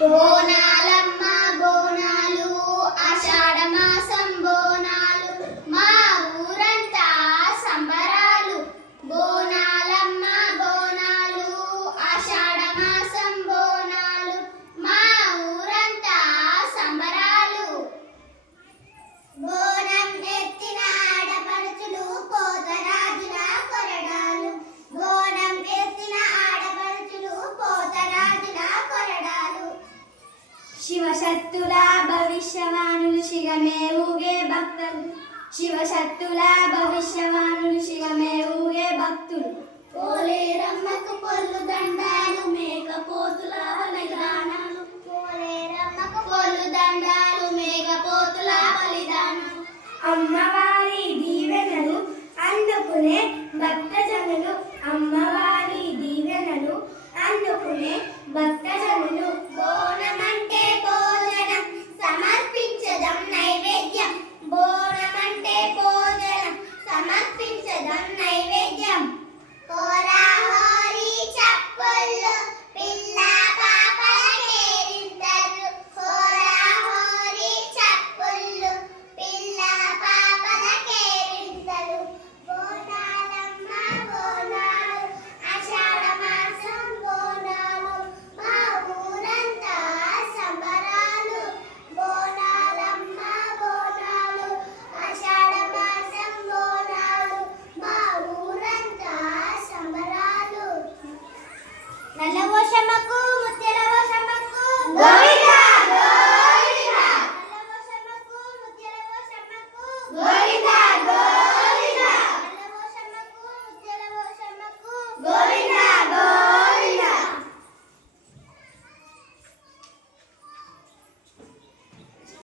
బోనాలమ్మ బోనాలు ఆషాఢ మాసం బోనాలు మా ఊరంతా సంబరాలు. బోనాలమ్మ బోనాలు ఆషాఢ మాసం బోనాలు మా ఊరంతా సంబరాలు. బోనం ఎత్తిన ఆడపడుచులు పోతరాజుల కొరడాలు. బోనం ఎత్తిన ఆడపడుచులు పోతరాజుల కొరడాలు. శివశక్తుల భవిష్యవాణులు శిగమే ఊగే భక్తులు. శివశక్తుల భవిష్యవాణులు శిగమే ఊగే భక్తులు. పోలేరమ్మకు పొల్లు దండాలు మేకపోతుల బలిదానాలు. పోలేరమ్మకు పొల్లు దండాలు మేకపోతుల బలిదానాలు. అమ్మవారి దీవెనలు అందుకునే భక్తజనులు అమ్మవారి